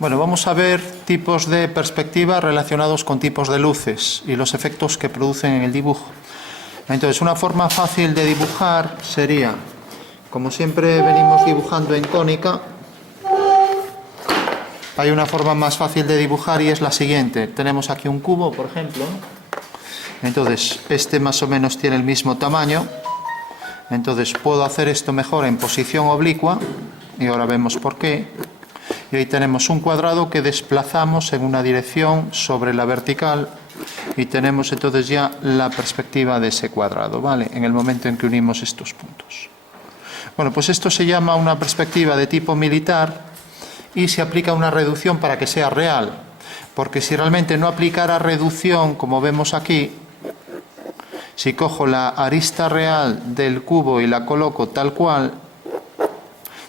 Bueno, vamos a ver tipos de perspectiva relacionados con tipos de luces y los efectos que producen en el dibujo. Entonces, una forma fácil de dibujar sería, como siempre venimos dibujando en cónica, hay una forma más fácil de dibujar y es la siguiente. Tenemos aquí un cubo, por ejemplo. Entonces, este más o menos tiene el mismo tamaño. Entonces, puedo hacer esto mejor en posición oblicua, y ahora vemos por qué. Y ahí tenemos un cuadrado que desplazamos en una dirección sobre la vertical y tenemos entonces ya la perspectiva de ese cuadrado, ¿vale? En el momento en que unimos estos puntos. Bueno, pues esto se llama una perspectiva de tipo militar y se aplica una reducción para que sea real, porque si realmente no aplicara reducción, como vemos aquí, si cojo la arista real del cubo y la coloco tal cual,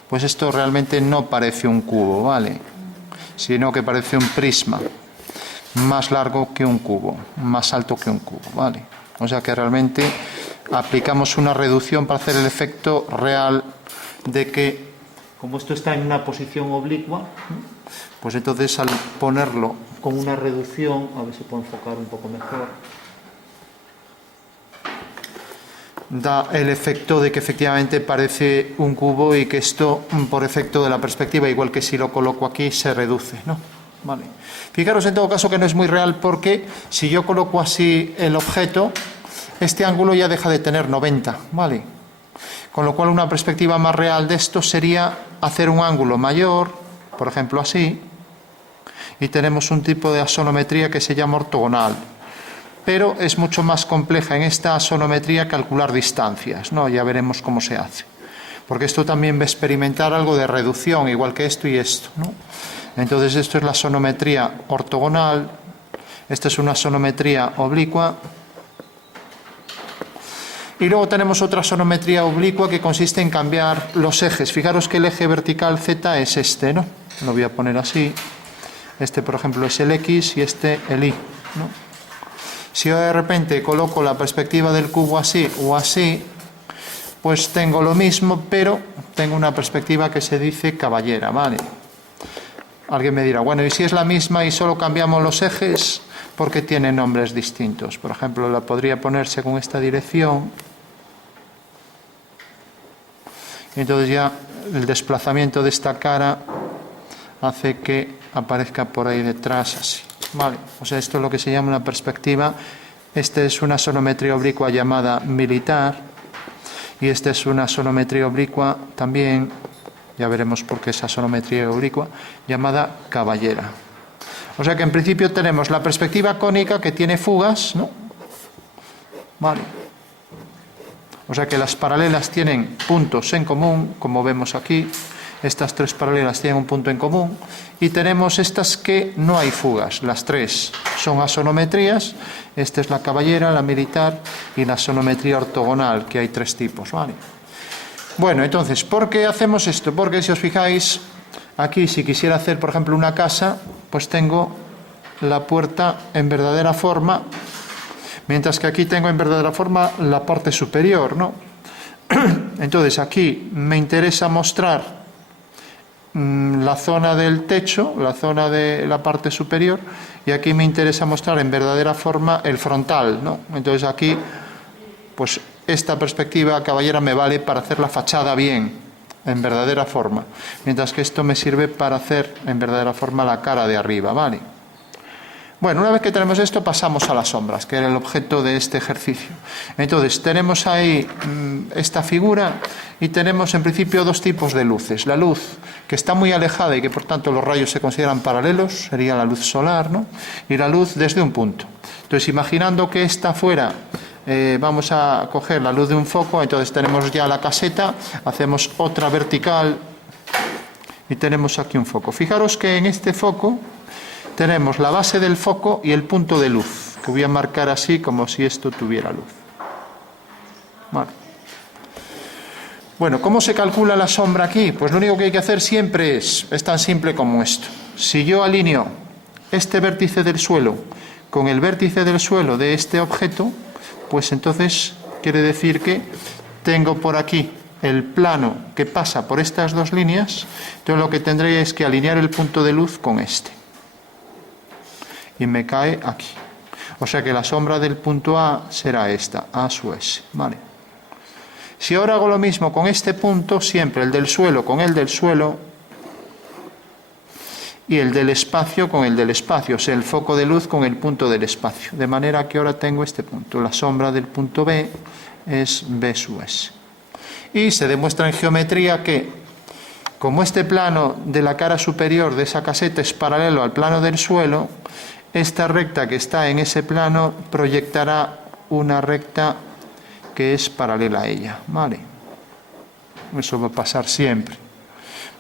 pues esto realmente no parece un cubo, ¿vale? Sino que parece un prisma, más largo que un cubo, más alto que un cubo, ¿vale? O sea que realmente aplicamos una reducción para hacer el efecto real de que, como esto está en una posición oblicua, pues entonces al ponerlo con una reducción, a ver si puedo enfocar un poco mejor, da el efecto de que efectivamente parece un cubo y que esto, por efecto de la perspectiva, igual que si lo coloco aquí, se reduce, ¿no? Vale. Fijaros en todo caso que no es muy real porque si yo coloco así el objeto, este ángulo ya deja de tener 90, ¿vale? Con lo cual una perspectiva más real de esto sería hacer un ángulo mayor, por ejemplo así, y tenemos un tipo de asonometría que se llama ortogonal. Pero es mucho más compleja en esta asonometría calcular distancias, ¿no? Ya veremos cómo se hace. Porque esto también va a experimentar algo de reducción, igual que esto y esto, ¿no? Entonces esto es la asonometría ortogonal, esta es una asonometría oblicua. Y luego tenemos otra asonometría oblicua que consiste en cambiar los ejes. Fijaros que el eje vertical Z es este, ¿no? Lo voy a poner así. Este, por ejemplo, es el X y este el Y, ¿no? Si yo de repente coloco la perspectiva del cubo así o así, pues tengo lo mismo, pero tengo una perspectiva que se dice caballera, ¿vale? Alguien me dirá, bueno, ¿y si es la misma y solo cambiamos los ejes? Porque tiene nombres distintos. Por ejemplo, la podría poner según esta dirección. Y entonces ya el desplazamiento de esta cara hace que aparezca por ahí detrás así. Vale, o sea, esto es lo que se llama una perspectiva. Esta es una asonometría oblicua llamada militar y esta es una asonometría oblicua también, ya veremos por qué es asonometría oblicua, llamada caballera. O sea que en principio tenemos la perspectiva cónica que tiene fugas, ¿no? Vale. O sea que las paralelas tienen puntos en común, como vemos aquí. Estas tres paralelas tienen un punto en común y tenemos estas que no hay fugas. Las tres son asonometrías. Esta es la caballera, la militar y la asonometría ortogonal, que hay tres tipos, ¿vale? Bueno, entonces, ¿por qué hacemos esto? Porque si os fijáis, aquí si quisiera hacer, por ejemplo, una casa, pues tengo la puerta en verdadera forma, mientras que aquí tengo en verdadera forma la parte superior, ¿no? Entonces, aquí me interesa mostrar la zona del techo, la zona de la parte superior, y aquí me interesa mostrar en verdadera forma el frontal, ¿no? Entonces aquí, pues esta perspectiva caballera me vale para hacer la fachada bien, en verdadera forma, mientras que esto me sirve para hacer en verdadera forma la cara de arriba, ¿vale? Bueno, una vez que tenemos esto, pasamos a las sombras, que era el objeto de este ejercicio. Entonces, tenemos ahí esta figura y tenemos en principio dos tipos de luces. La luz que está muy alejada y que por tanto los rayos se consideran paralelos, sería la luz solar, ¿no? Y la luz desde un punto. Entonces, imaginando que esta fuera, vamos a coger la luz de un foco, entonces tenemos ya la caseta, hacemos otra vertical y tenemos aquí un foco. Fijaros que en este foco tenemos la base del foco y el punto de luz, que voy a marcar así como si esto tuviera luz. Vale. Bueno, ¿cómo se calcula la sombra aquí? Pues lo único que hay que hacer siempre es tan simple como esto. Si yo alineo este vértice del suelo con el vértice del suelo de este objeto, pues entonces quiere decir que tengo por aquí el plano que pasa por estas dos líneas, entonces lo que tendré es que alinear el punto de luz con este. Y me cae aquí. O sea que la sombra del punto A será esta, A sub S. ¿Vale? Si ahora hago lo mismo con este punto, siempre el del suelo con el del suelo y el del espacio con el del espacio, o sea, el foco de luz con el punto del espacio. De manera que ahora tengo este punto. La sombra del punto B es B sub S. Y se demuestra en geometría que, como este plano de la cara superior de esa caseta es paralelo al plano del suelo, esta recta que está en ese plano proyectará una recta que es paralela a ella. ¿Vale? Eso va a pasar siempre.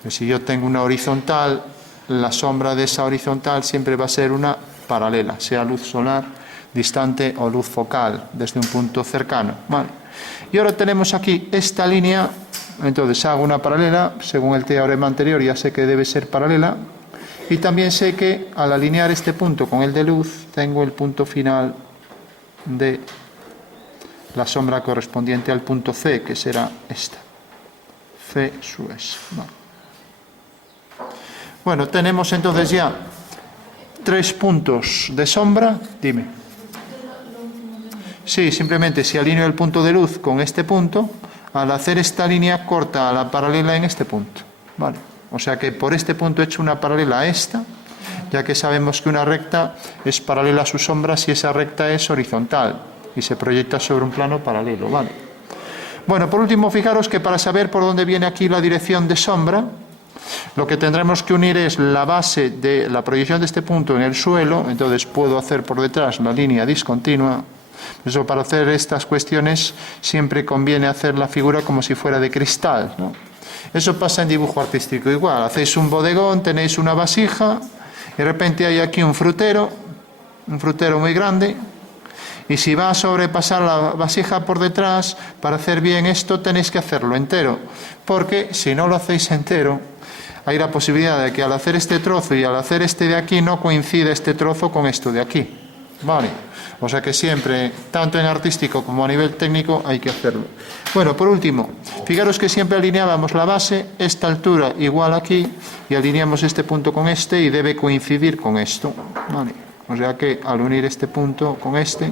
Pero si yo tengo una horizontal, la sombra de esa horizontal siempre va a ser una paralela, sea luz solar distante o luz focal desde un punto cercano. ¿Vale? Y ahora tenemos aquí esta línea, entonces hago una paralela, según el teorema anterior ya sé que debe ser paralela, y también sé que al alinear este punto con el de luz, tengo el punto final de la sombra correspondiente al punto C, que será esta, C sub S. Vale. Bueno, tenemos entonces ya 3 puntos de sombra. Dime. Sí, simplemente si alineo el punto de luz con este punto, al hacer esta línea corta a la paralela en este punto. ¿Vale? O sea que por este punto he hecho una paralela a esta, ya que sabemos que una recta es paralela a su sombra si esa recta es horizontal y se proyecta sobre un plano paralelo. ¿Vale? Bueno, por último, fijaros que para saber por dónde viene aquí la dirección de sombra, lo que tendremos que unir es la base de la proyección de este punto en el suelo, entonces puedo hacer por detrás la línea discontinua. Eso, para hacer estas cuestiones siempre conviene hacer la figura como si fuera de cristal, ¿no? Eso pasa en dibujo artístico igual. Hacéis un bodegón, tenéis una vasija, y de repente hay aquí un frutero muy grande, y si va a sobrepasar la vasija por detrás, para hacer bien esto tenéis que hacerlo entero, porque si no lo hacéis entero, hay la posibilidad de que al hacer este trozo y al hacer este de aquí no coincida este trozo con esto de aquí. ¿Vale? O sea que siempre, tanto en artístico como a nivel técnico, hay que hacerlo. Bueno, por último, fijaros que siempre alineábamos la base, esta altura igual aquí, y alineamos este punto con este y debe coincidir con esto. ¿Vale? O sea que al unir este punto con este,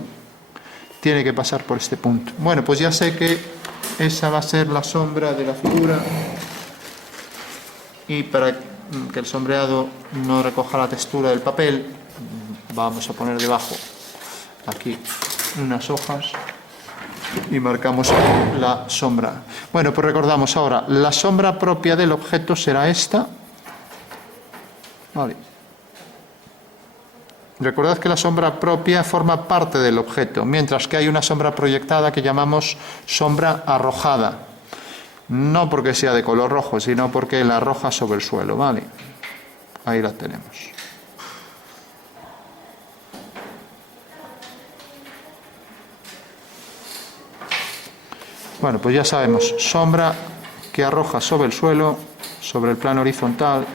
tiene que pasar por este punto. Bueno, pues ya sé que esa va a ser la sombra de la figura, y para que el sombreado no recoja la textura del papel, vamos a poner debajo aquí unas hojas y marcamos la sombra. Bueno, pues recordamos ahora, la sombra propia del objeto será esta. Vale. Recordad que la sombra propia forma parte del objeto, mientras que hay una sombra proyectada que llamamos sombra arrojada. No porque sea de color rojo, sino porque la arroja sobre el suelo. Vale. Ahí la tenemos. Bueno, pues ya sabemos, sombra que arroja sobre el suelo, sobre el plano horizontal,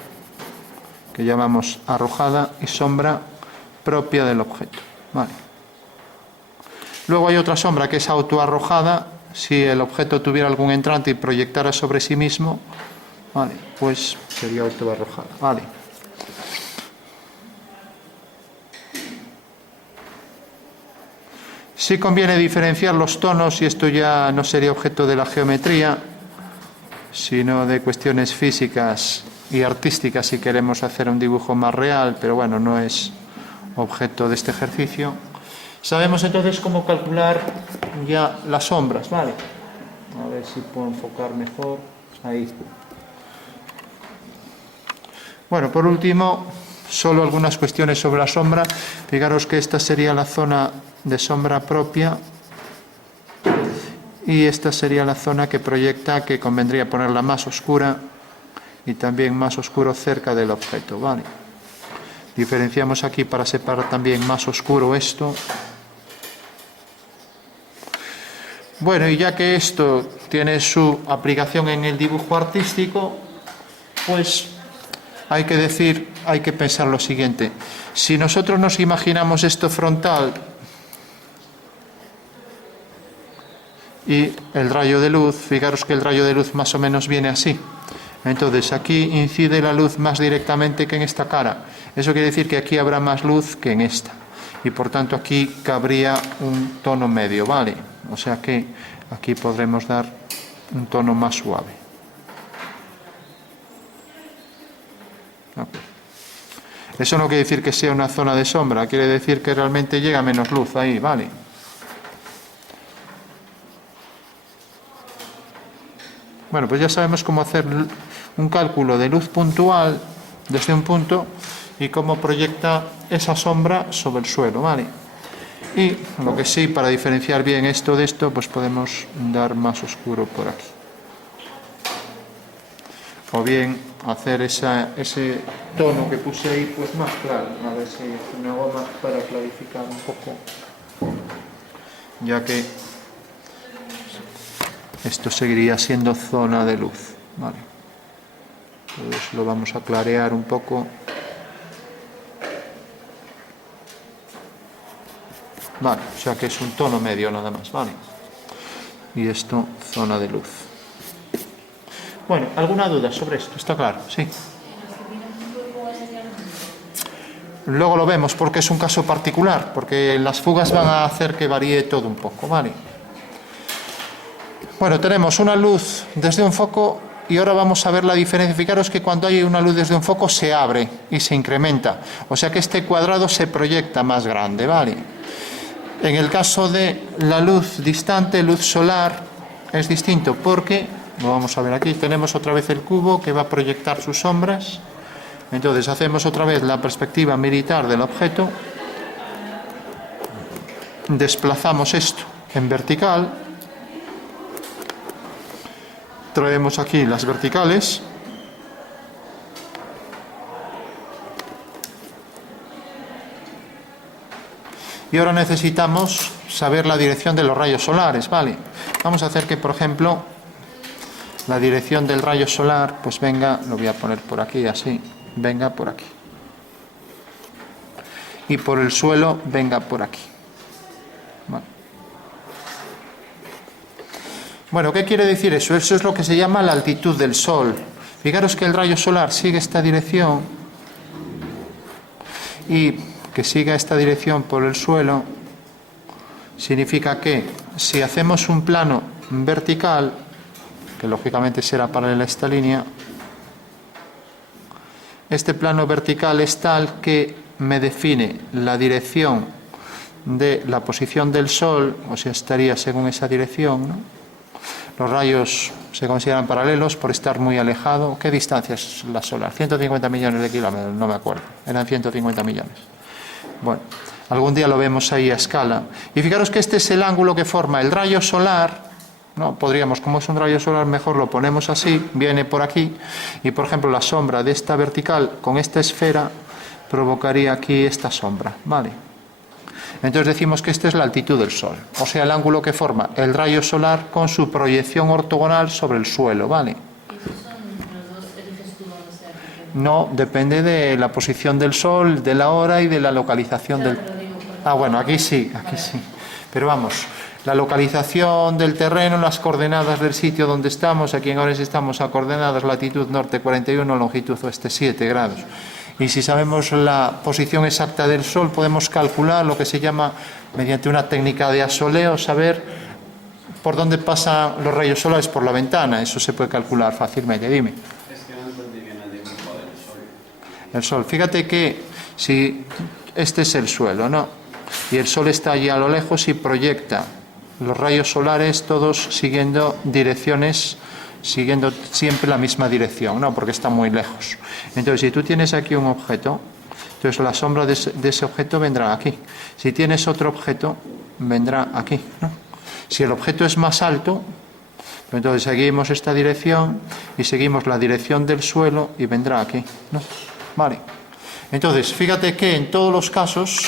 que llamamos arrojada, y sombra propia del objeto. Vale. Luego hay otra sombra que es autoarrojada, si el objeto tuviera algún entrante y proyectara sobre sí mismo, vale, pues sería autoarrojada. Vale. Sí conviene diferenciar los tonos, y esto ya no sería objeto de la geometría, sino de cuestiones físicas y artísticas si queremos hacer un dibujo más real, pero bueno, no es objeto de este ejercicio. Sabemos entonces cómo calcular ya las sombras, ¿vale? A ver si puedo enfocar mejor. Ahí. Bueno, por último, solo algunas cuestiones sobre la sombra. Fijaros que esta sería la zona de sombra propia y esta sería la zona que proyecta, que convendría ponerla más oscura y también más oscuro cerca del objeto, ¿vale? Diferenciamos aquí para separar también más oscuro esto. Bueno, y ya que esto tiene su aplicación en el dibujo artístico, pues hay que pensar lo siguiente. Si nosotros nos imaginamos esto frontal y el rayo de luz, fijaros que el rayo de luz más o menos viene así. Entonces aquí incide la luz más directamente que en esta cara. Eso quiere decir que aquí habrá más luz que en esta. Y por tanto aquí cabría un tono medio, ¿vale? O sea que aquí podremos dar un tono más suave. Eso no quiere decir que sea una zona de sombra, quiere decir que realmente llega menos luz ahí, ¿vale? Bueno, pues ya sabemos cómo hacer un cálculo de luz puntual desde un punto y cómo proyecta esa sombra sobre el suelo, ¿vale? Y lo que sí, para diferenciar bien esto de esto, pues podemos dar más oscuro por aquí. O bien hacer ese tono que puse ahí, pues más claro. A ver si una goma para clarificar un poco, ya que esto seguiría siendo zona de luz, ¿vale? Entonces lo vamos a clarear un poco. Vale, o sea que es un tono medio nada más, ¿vale? Y esto, zona de luz. Bueno, ¿alguna duda sobre esto? ¿Está claro? Sí. Luego lo vemos porque es un caso particular, porque las fugas van a hacer que varíe todo un poco, ¿vale? Bueno, tenemos una luz desde un foco y ahora vamos a ver la diferencia. Fijaros que cuando hay una luz desde un foco se abre y se incrementa. O sea que este cuadrado se proyecta más grande, ¿vale? En el caso de la luz distante, luz solar, es distinto porque, lo vamos a ver aquí, tenemos otra vez el cubo que va a proyectar sus sombras. Entonces hacemos otra vez la perspectiva militar del objeto, desplazamos esto en vertical, traemos aquí las verticales, y ahora necesitamos saber la dirección de los rayos solares, ¿vale? Vamos a hacer que, por ejemplo, la dirección del rayo solar, pues venga, lo voy a poner por aquí así, venga por aquí. Y por el suelo venga por aquí. Vale. Bueno, ¿qué quiere decir eso? Eso es lo que se llama la altitud del Sol. Fijaros que el rayo solar sigue esta dirección y que siga esta dirección por el suelo significa que si hacemos un plano vertical, que lógicamente será paralela a esta línea, este plano vertical es tal que me define la dirección de la posición del Sol, o sea, estaría según esa dirección, ¿no? Los rayos se consideran paralelos por estar muy alejado. ¿Qué distancia es la solar? 150 millones de kilómetros, no me acuerdo. Eran 150 millones. Bueno, algún día lo vemos ahí a escala. Y fijaros que este es el ángulo que forma el rayo solar. No, podríamos, como es un rayo solar, mejor lo ponemos así, viene por aquí. Y, por ejemplo, la sombra de esta vertical con esta esfera provocaría aquí esta sombra, ¿vale? Entonces decimos que esta es la altitud del Sol, o sea, el ángulo que forma el rayo solar con su proyección ortogonal sobre el suelo, ¿vale? No, depende de la posición del Sol, de la hora y de la localización del... Ah, bueno, aquí sí, pero vamos, la localización del terreno, las coordenadas del sitio donde estamos, aquí en Ores estamos a coordenadas latitud norte 41, longitud oeste 7 grados. Y si sabemos la posición exacta del Sol, podemos calcular lo que se llama, mediante una técnica de asoleo, saber por dónde pasan los rayos solares por la ventana. Eso se puede calcular fácilmente. Dime. Es que no entendí bien el dibujo del Sol. El Sol. Fíjate que si este es el suelo, ¿no? Y el Sol está allí a lo lejos y proyecta los rayos solares todos siguiendo direcciones, siguiendo siempre la misma dirección, ¿no? Porque está muy lejos. Entonces, si tú tienes aquí un objeto, entonces la sombra de ese objeto vendrá aquí. Si tienes otro objeto, vendrá aquí, ¿no? Si el objeto es más alto, entonces seguimos esta dirección y seguimos la dirección del suelo y vendrá aquí, ¿no? Vale. Entonces, fíjate que en todos los casos,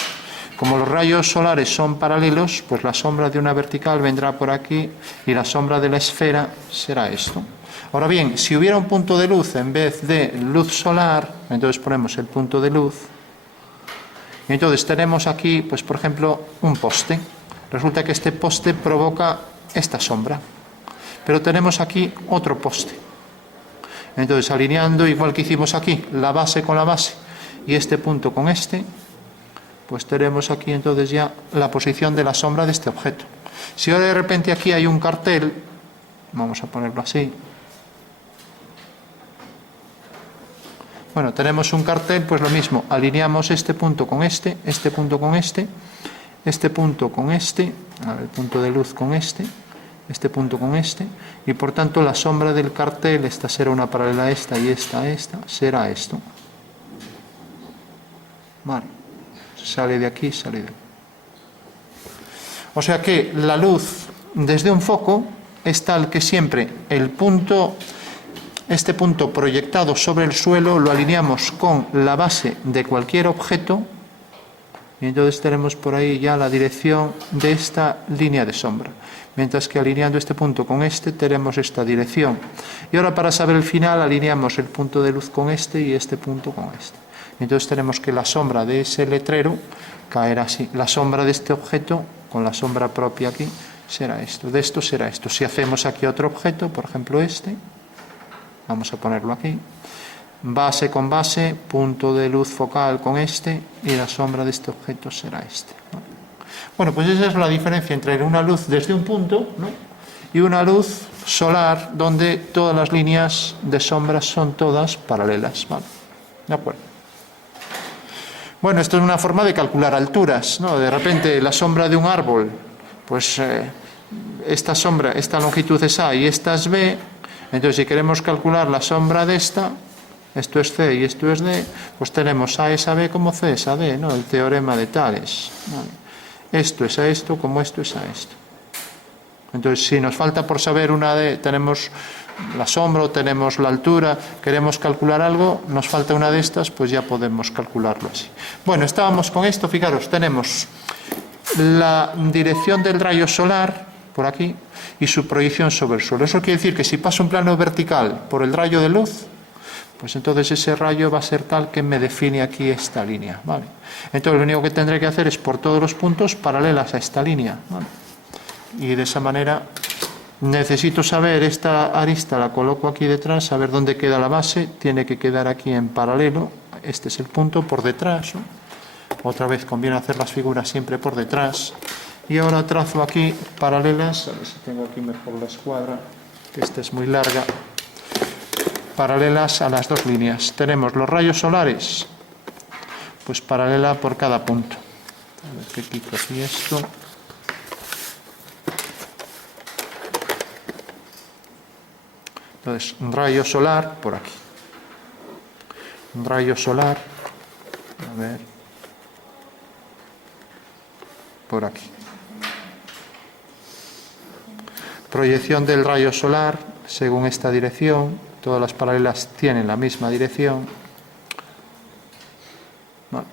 como los rayos solares son paralelos, pues la sombra de una vertical vendrá por aquí y la sombra de la esfera será esto. Ahora bien, si hubiera un punto de luz en vez de luz solar, entonces ponemos el punto de luz. Y entonces tenemos aquí, pues por ejemplo, un poste. Resulta que este poste provoca esta sombra. Pero tenemos aquí otro poste. Entonces, alineando, igual que hicimos aquí, la base con la base y este punto con este, pues tenemos aquí entonces ya la posición de la sombra de este objeto. Si ahora de repente aquí hay un cartel, vamos a ponerlo así. Bueno, tenemos un cartel, pues lo mismo, alineamos este punto con este punto con este punto con este, el punto de luz con este punto con este, y por tanto la sombra del cartel, esta será una paralela a esta y esta a esta, será esto. Vale, sale de aquí, sale de aquí. O sea que la luz desde un foco es tal que siempre el punto, este punto proyectado sobre el suelo lo alineamos con la base de cualquier objeto y entonces tenemos por ahí ya la dirección de esta línea de sombra. Mientras que alineando este punto con este tenemos esta dirección. Y ahora para saber el final alineamos el punto de luz con este y este punto con este. Entonces tenemos que la sombra de ese letrero caerá así. La sombra de este objeto con la sombra propia aquí será esto. De esto será esto. Si hacemos aquí otro objeto, por ejemplo este, vamos a ponerlo aquí. Base con base, punto de luz focal con este y la sombra de este objeto será este. Bueno, pues esa es la diferencia entre una luz desde un punto, ¿no?, y una luz solar donde todas las líneas de sombras son todas paralelas. ¿Vale? ¿De acuerdo? Bueno, esto es una forma de calcular alturas, ¿no? De repente la sombra de un árbol, pues esta sombra, esta longitud es A y esta es B, entonces si queremos calcular la sombra de esta, esto es C y esto es D, pues tenemos A es a B como C es a D, ¿no? El teorema de Tales. ¿Vale? Esto es a esto como esto es a esto. Entonces, si nos falta por saber una de, tenemos la sombra o tenemos la altura, queremos calcular algo, nos falta una de estas, pues ya podemos calcularlo así. Bueno, estábamos con esto, fijaros, tenemos la dirección del rayo solar por aquí y su proyección sobre el suelo. Eso quiere decir que si paso un plano vertical por el rayo de luz, pues entonces ese rayo va a ser tal que me define aquí esta línea, ¿vale? Entonces lo único que tendré que hacer es por todos los puntos paralelas a esta línea, ¿vale? Y de esa manera necesito saber esta arista, la coloco aquí detrás, saber dónde queda la base, tiene que quedar aquí en paralelo, este es el punto por detrás, ¿no? Otra vez conviene hacer las figuras siempre por detrás. Y ahora trazo aquí paralelas, a ver si tengo aquí mejor la escuadra, que esta es muy larga. Paralelas a las dos líneas. Tenemos los rayos solares, pues paralela por cada punto. A ver qué quito aquí esto. Entonces, un rayo solar por aquí. Un rayo solar, a ver, por aquí. Proyección del rayo solar según esta dirección. Todas las paralelas tienen la misma dirección. Vale.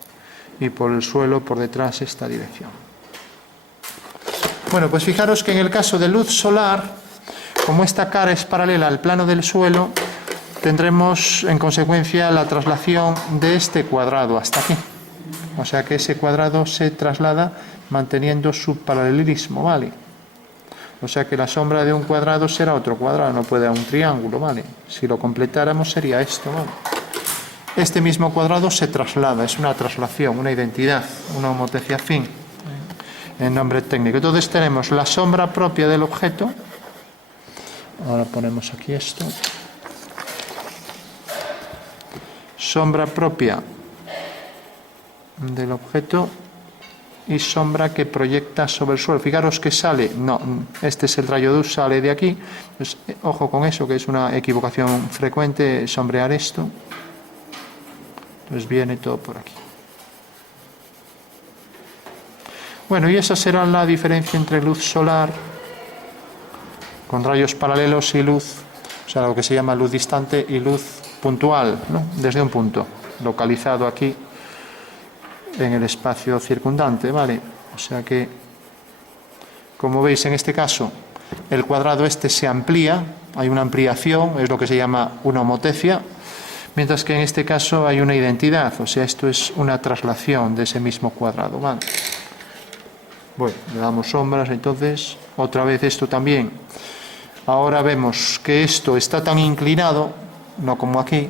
Y por el suelo, por detrás, esta dirección. Bueno, pues fijaros que en el caso de luz solar, como esta cara es paralela al plano del suelo, tendremos en consecuencia la traslación de este cuadrado hasta aquí. O sea que ese cuadrado se traslada manteniendo su paralelismo, ¿vale? O sea que la sombra de un cuadrado será otro cuadrado, no puede ser un triángulo, ¿vale? Si lo completáramos sería esto, ¿vale? Este mismo cuadrado se traslada, es una traslación, una identidad, una homotecia afín, en nombre técnico. Entonces tenemos la sombra propia del objeto. Ahora ponemos aquí esto. Sombra propia del objeto y sombra que proyecta sobre el suelo. Fijaros que sale, no, este es el rayo de luz, sale de aquí. Pues, ojo con eso, que es una equivocación frecuente, sombrear esto. Entonces viene todo por aquí. Bueno, y esa será la diferencia entre luz solar con rayos paralelos y luz, o sea, lo que se llama luz distante y luz puntual, ¿no? Desde un punto localizado aquí en el espacio circundante, ¿vale? O sea que, como veis en este caso, el cuadrado este se amplía, hay una ampliación, es lo que se llama una homotecia, mientras que en este caso hay una identidad, o sea, esto es una traslación de ese mismo cuadrado, ¿vale? Bueno, le damos sombras, entonces, otra vez esto también. Ahora vemos que esto está tan inclinado, no como aquí,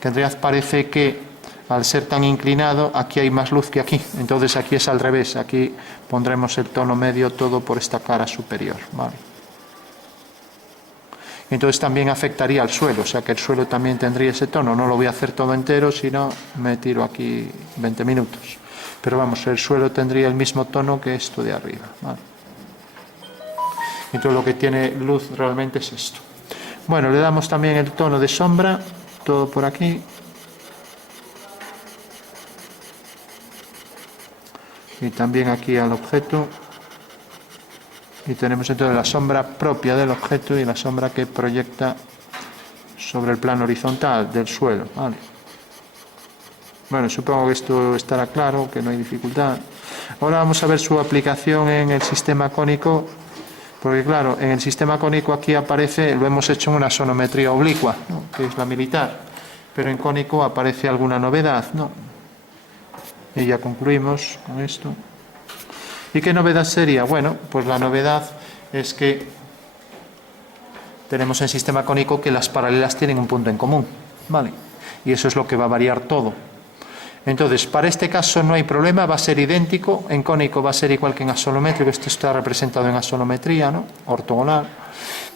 que en realidad parece que al ser tan inclinado, aquí hay más luz que aquí. Entonces aquí es al revés, aquí pondremos el tono medio todo por esta cara superior, ¿vale? Entonces también afectaría al suelo, o sea que el suelo también tendría ese tono. No lo voy a hacer todo entero, sino me tiro aquí 20 minutos. Pero vamos, el suelo tendría el mismo tono que esto de arriba, ¿vale? Entonces lo que tiene luz realmente es esto. Bueno, le damos también el tono de sombra, todo por aquí. Y también aquí al objeto. Y tenemos entonces la sombra propia del objeto y la sombra que proyecta sobre el plano horizontal del suelo, ¿vale? Bueno, supongo que esto estará claro, que no hay dificultad. Ahora vamos a ver su aplicación en el sistema cónico, porque claro, en el sistema cónico aquí aparece, lo hemos hecho en una sonometría oblicua, ¿no?, que es la militar, pero en cónico aparece alguna novedad, ¿no? Y ya concluimos con esto. ¿Y qué novedad sería? Bueno, pues la novedad es que tenemos en sistema cónico que las paralelas tienen un punto en común, ¿vale? Y eso es lo que va a variar todo. Entonces, para este caso no hay problema, va a ser idéntico, en cónico va a ser igual que en axonométrico, esto está representado en axonometría, ¿no?, ortogonal,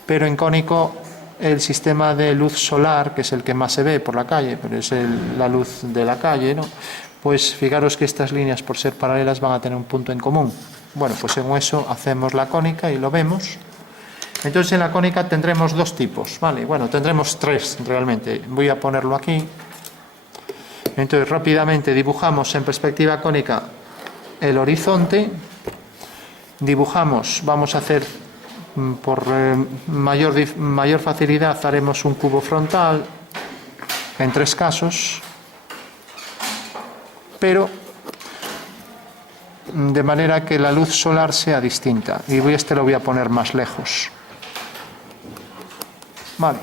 pero en cónico el sistema de luz solar, que es el que más se ve por la calle, pero es la luz de la calle, ¿no?, pues fijaros que estas líneas, por ser paralelas, van a tener un punto en común. Bueno, pues en eso hacemos la cónica y lo vemos. Entonces en la cónica tendremos dos tipos, ¿vale? Bueno, tendremos tres realmente. Voy a ponerlo aquí. Entonces rápidamente dibujamos en perspectiva cónica el horizonte. Dibujamos, vamos a hacer por mayor facilidad, haremos un cubo frontal en tres casos, pero de manera que la luz solar sea distinta. Y este lo voy a poner más lejos. Vale.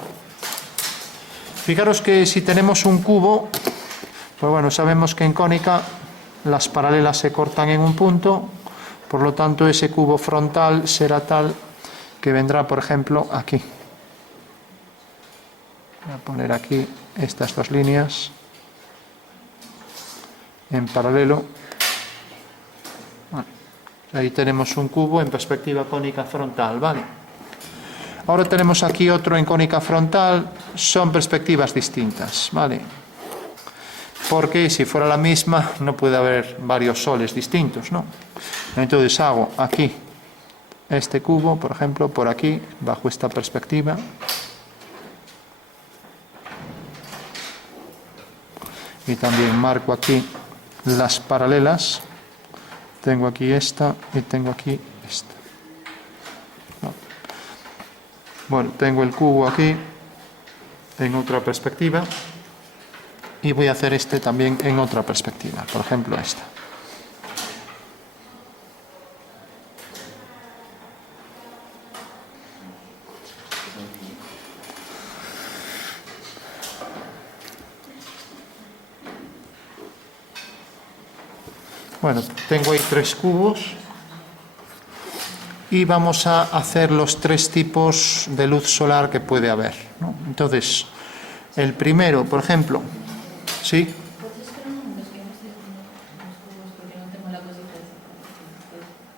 Fijaros que si tenemos un cubo, pues bueno, sabemos que en cónica las paralelas se cortan en un punto, por lo tanto ese cubo frontal será tal que vendrá, por ejemplo, aquí. Voy a poner aquí estas dos líneas en paralelo. Bueno, ahí tenemos un cubo en perspectiva cónica frontal, ¿vale? Ahora tenemos aquí otro en cónica frontal, son perspectivas distintas, ¿vale? Porque si fuera la misma no puede haber varios soles distintos, ¿no? Entonces hago aquí este cubo, por ejemplo, por aquí, bajo esta perspectiva. Y también marco aquí las paralelas. Tengo aquí esta y tengo aquí esta. Bueno, tengo el cubo aquí en otra perspectiva y voy a hacer este también en otra perspectiva, por ejemplo esta. Bueno, tengo ahí tres cubos y vamos a hacer los tres tipos de luz solar que puede haber, ¿no? Entonces, el primero, por ejemplo, ¿sí?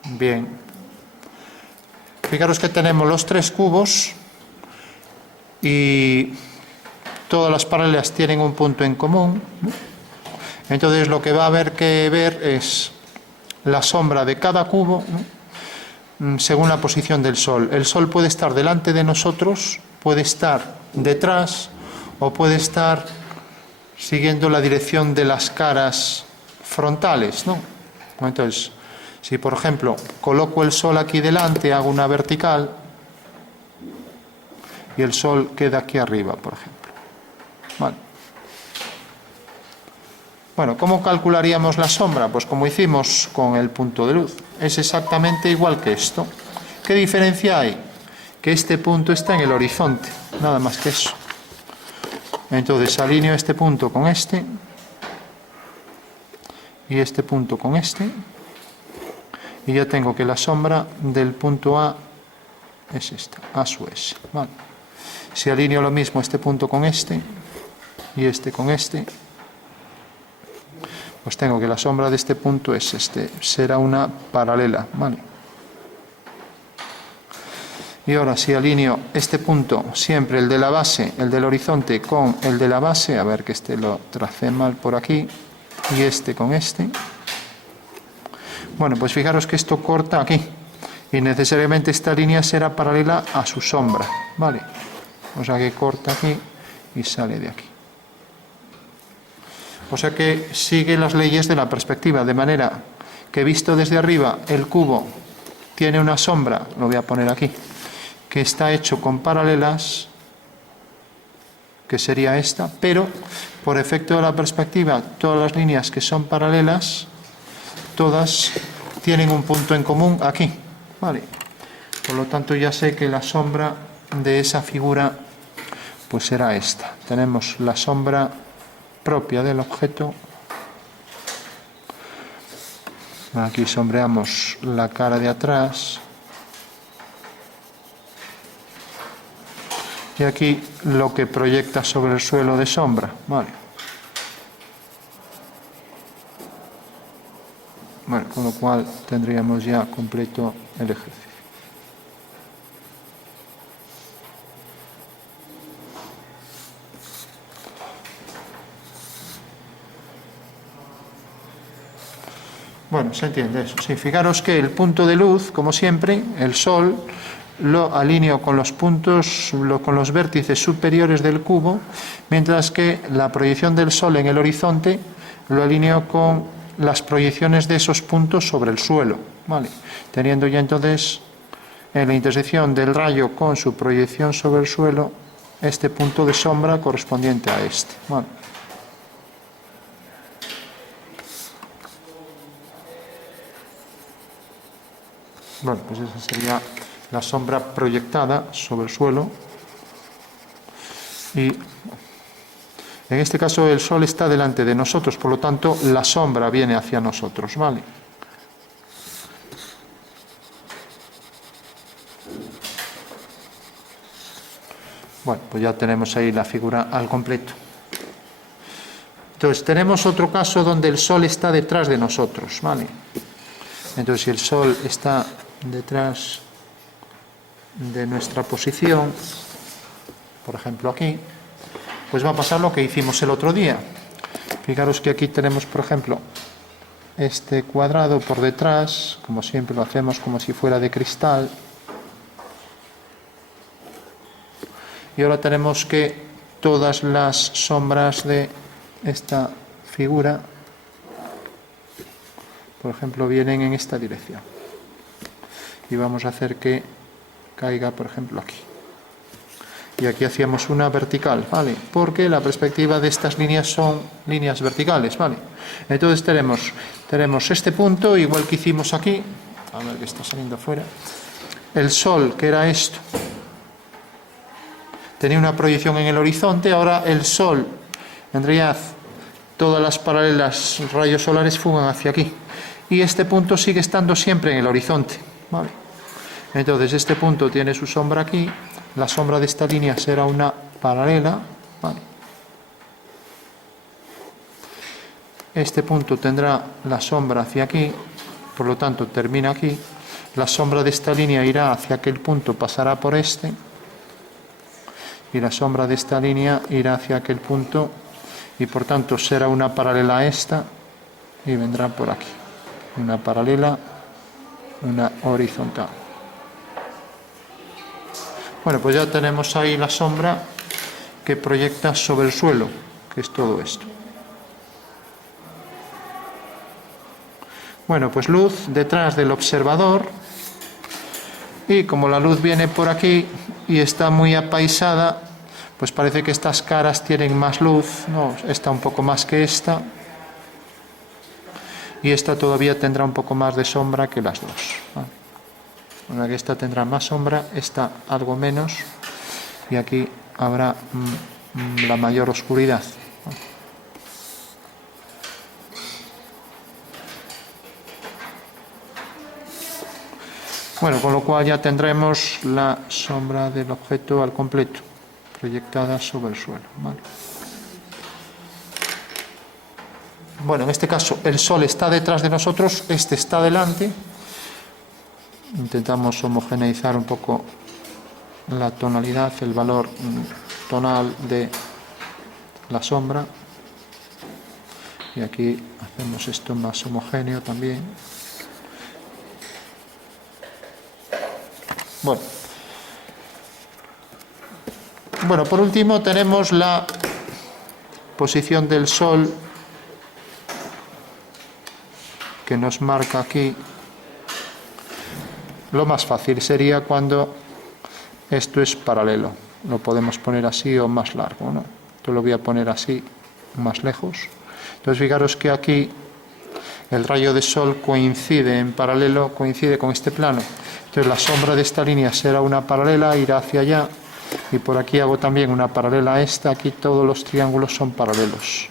Bien. Fijaros que tenemos los tres cubos y todas las paralelas tienen un punto en común, ¿no? Entonces lo que va a haber que ver es la sombra de cada cubo, ¿no?, según la posición del Sol. El Sol puede estar delante de nosotros, puede estar detrás o puede estar siguiendo la dirección de las caras frontales, ¿no? Entonces, si por ejemplo coloco el Sol aquí delante, hago una vertical y el Sol queda aquí arriba, por ejemplo. Vale. Bueno, ¿cómo calcularíamos la sombra? Pues como hicimos con el punto de luz. Es exactamente igual que esto. ¿Qué diferencia hay? Que este punto está en el horizonte, nada más que eso. Entonces alineo este punto con este y este punto con este y ya tengo que la sombra del punto A es esta, A sub S. Vale. Si alineo lo mismo este punto con este y este con este, pues tengo que la sombra de este punto es este, será una paralela. Vale. Y ahora si alineo este punto, siempre el de la base, el del horizonte con el de la base, a ver que este lo tracé mal por aquí, y este con este. Bueno, pues fijaros que esto corta aquí, y necesariamente esta línea será paralela a su sombra, ¿vale? O sea que corta aquí y sale de aquí. O sea que sigue las leyes de la perspectiva, de manera que visto desde arriba el cubo tiene una sombra, lo voy a poner aquí, que está hecho con paralelas, que sería esta, pero por efecto de la perspectiva, todas las líneas que son paralelas, todas tienen un punto en común aquí, ¿vale? Por lo tanto ya sé que la sombra de esa figura pues será esta. Tenemos la sombra propia del objeto. Aquí sombreamos la cara de atrás. Y aquí lo que proyecta sobre el suelo de sombra, ¿vale? Bueno, con lo cual tendríamos ya completo el ejercicio. Bueno, se entiende eso. Sí, fijaros que el punto de luz, como siempre, el Sol, lo alineo con los puntos, con los vértices superiores del cubo, mientras que la proyección del Sol en el horizonte lo alineo con las proyecciones de esos puntos sobre el suelo, ¿vale? Teniendo ya entonces en la intersección del rayo con su proyección sobre el suelo este punto de sombra correspondiente a este, ¿vale? Bueno, pues esa sería la sombra proyectada sobre el suelo. Y en este caso el Sol está delante de nosotros, por lo tanto la sombra viene hacia nosotros, ¿vale? Bueno, pues ya tenemos ahí la figura al completo. Entonces tenemos otro caso donde el Sol está detrás de nosotros, ¿vale? Entonces si el Sol está detrás de nuestra posición, por ejemplo aquí, pues va a pasar lo que hicimos el otro día. Fijaros que aquí tenemos, por ejemplo, este cuadrado por detrás, como siempre lo hacemos como si fuera de cristal. Y ahora tenemos que todas las sombras de esta figura, por ejemplo, vienen en esta dirección. Y vamos a hacer que caiga, por ejemplo, aquí. Y aquí hacíamos una vertical, ¿vale? Porque la perspectiva de estas líneas son líneas verticales, ¿vale? Entonces tenemos este punto, igual que hicimos aquí. A ver que está saliendo fuera. El Sol, que era esto, tenía una proyección en el horizonte. Ahora el Sol, en realidad, todas las paralelas rayos solares fugan hacia aquí. Y este punto sigue estando siempre en el horizonte, ¿vale? Entonces este punto tiene su sombra aquí, la sombra de esta línea será una paralela, ¿vale? Este punto tendrá la sombra hacia aquí, por lo tanto termina aquí, la sombra de esta línea irá hacia aquel punto, pasará por este, y la sombra de esta línea irá hacia aquel punto, y por tanto será una paralela a esta, y vendrá por aquí, una paralela, una horizontal. Bueno, pues ya tenemos ahí la sombra que proyecta sobre el suelo, que es todo esto. Bueno, pues luz detrás del observador, y como la luz viene por aquí y está muy apaisada, pues parece que estas caras tienen más luz, no, esta un poco más que esta, y esta todavía tendrá un poco más de sombra que las dos, ¿vale? Una que esta tendrá más sombra, esta algo menos, y aquí habrá la mayor oscuridad. Bueno, con lo cual ya tendremos la sombra del objeto al completo, proyectada sobre el suelo. ¿Vale? Bueno, en este caso el sol está detrás de nosotros, este está delante. Intentamos homogeneizar un poco la tonalidad, el valor tonal de la sombra. Y aquí hacemos esto más homogéneo también. Bueno, por último tenemos la posición del sol que nos marca aquí. Lo más fácil sería cuando esto es paralelo. Lo podemos poner así o más largo, ¿no? Esto lo voy a poner así, más lejos. Entonces fijaros que aquí el rayo de sol coincide en paralelo, coincide con este plano. Entonces la sombra de esta línea será una paralela, irá hacia allá, y por aquí hago también una paralela a esta. Aquí todos los triángulos son paralelos.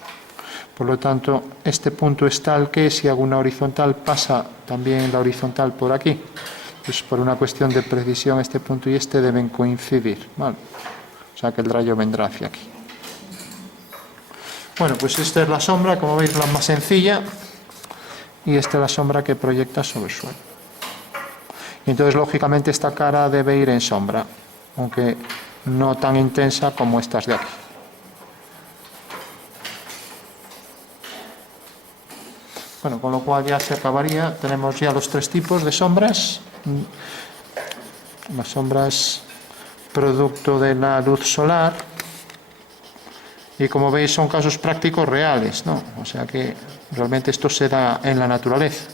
Por lo tanto, este punto es tal que si hago una horizontal, pasa también la horizontal por aquí. Entonces, por una cuestión de precisión, este punto y este deben coincidir, ¿vale? O sea que el rayo vendrá hacia aquí. Bueno, pues esta es la sombra, como veis, la más sencilla, y esta es la sombra que proyecta sobre el suelo. Y entonces, lógicamente, esta cara debe ir en sombra, aunque no tan intensa como estas de aquí. Bueno, con lo cual ya se acabaría. Tenemos ya los tres tipos de sombras. La sombra es producto de la luz solar. Y como veis son casos prácticos reales, ¿no? O sea que realmente esto se da en la naturaleza.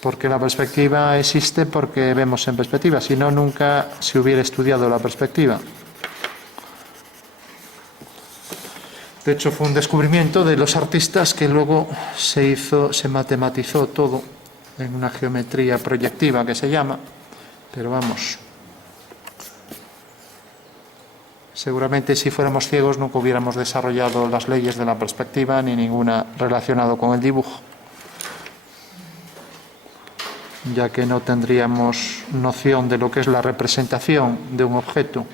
Porque la perspectiva existe porque vemos en perspectiva, si no nunca se hubiera estudiado la perspectiva. De hecho fue un descubrimiento de los artistas que luego se matematizó todo en una geometría proyectiva que se llama, pero vamos, seguramente si fuéramos ciegos nunca hubiéramos desarrollado las leyes de la perspectiva ni ninguna relacionado con el dibujo, ya que no tendríamos noción de lo que es la representación de un objeto,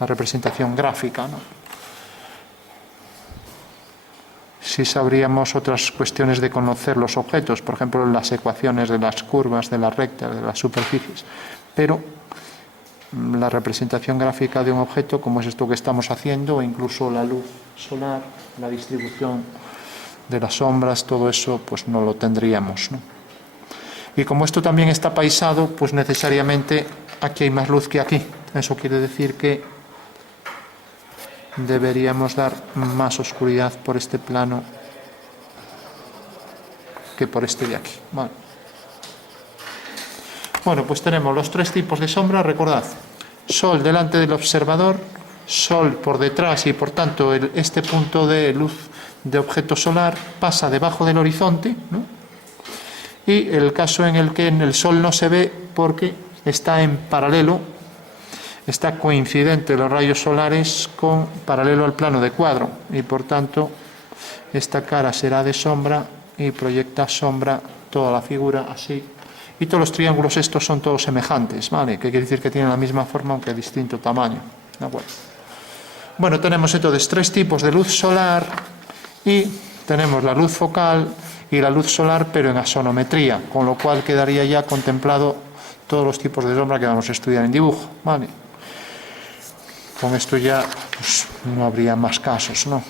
la representación gráfica, ¿no? Sí sabríamos otras cuestiones de conocer los objetos, por ejemplo, las ecuaciones de las curvas, de las rectas, de las superficies, pero la representación gráfica de un objeto, como es esto que estamos haciendo, o incluso la luz solar, la distribución de las sombras, todo eso, pues no lo tendríamos, ¿no? Y como esto también está paisado, pues necesariamente aquí hay más luz que aquí. Eso quiere decir que deberíamos dar más oscuridad por este plano que por este de aquí. Vale. Bueno, pues tenemos los tres tipos de sombra, recordad. Sol delante del observador, sol por detrás y por tanto este punto de luz de objeto solar pasa debajo del horizonte, ¿no? Y el caso en el que el sol no se ve porque está en paralelo, está coincidente los rayos solares con paralelo al plano de cuadro y por tanto esta cara será de sombra y proyecta sombra toda la figura así. Y todos los triángulos estos son todos semejantes, ¿vale? Que quiere decir que tienen la misma forma aunque distinto tamaño, ¿de acuerdo? Bueno, tenemos entonces tres tipos de luz solar y tenemos la luz focal y la luz solar pero en asonometría, con lo cual quedaría ya contemplado todos los tipos de sombra que vamos a estudiar en dibujo, ¿vale? Con esto ya pues, no habría más casos, ¿no?